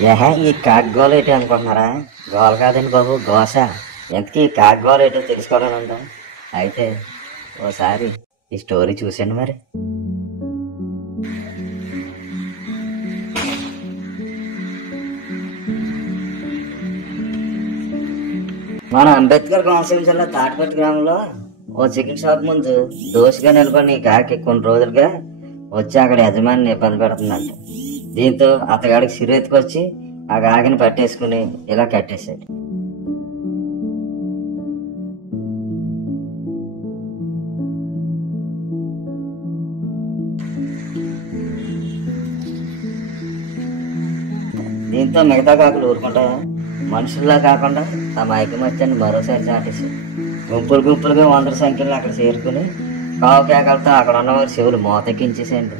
ఏహే ఈ కాగ్గోలు ఏంటి అనుకుంటున్నారా? గోల కాదండి బాబు, గోస. ఎంతకీ ఈ కాగ్గోలు ఏంటో తెలుసుకోవాలనుందా? అయితే ఓసారి ఈ స్టోరీ చూసాను మరి. మన అంబేద్కర్ కోనసీమ జిల్లా తాటిపట్టి గ్రామంలో ఓ చికెన్ షాప్ ముందు దోషిగా నిలబడిన ఈ కాకి కొన్ని రోజులుగా వచ్చి అక్కడ యజమానిని ఇబ్బంది పెడుతుందంట. దీంతో అతగాడికి సిరెత్తుకొచ్చి ఆ కాకిని పట్టేసుకుని ఇలా కట్టేశాడు. దీంతో మిగతా కాకులు ఊరుకుంటాయా? మనుషుల్లా కాకుండా తమ ఐకమత్యాన్ని మరోసారి చాటేశారు. గుంపులు గుంపులుగా వందల సంఖ్యలో అక్కడ చేరుకుని కావు కేకలతో అక్కడ ఉన్నవారి చెవులు మోతెక్కించేసేయండి.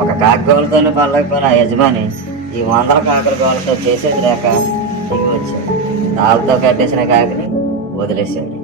ఒక కాకి గోలతోనే పడలేకపోయిన ఆ యజమాని ఈ వందల కాకుల గోలతో చేసేది లేక దిగి వచ్చాడు. తాళ్ళతో కట్టేసిన కాకిని వదిలేశాడు.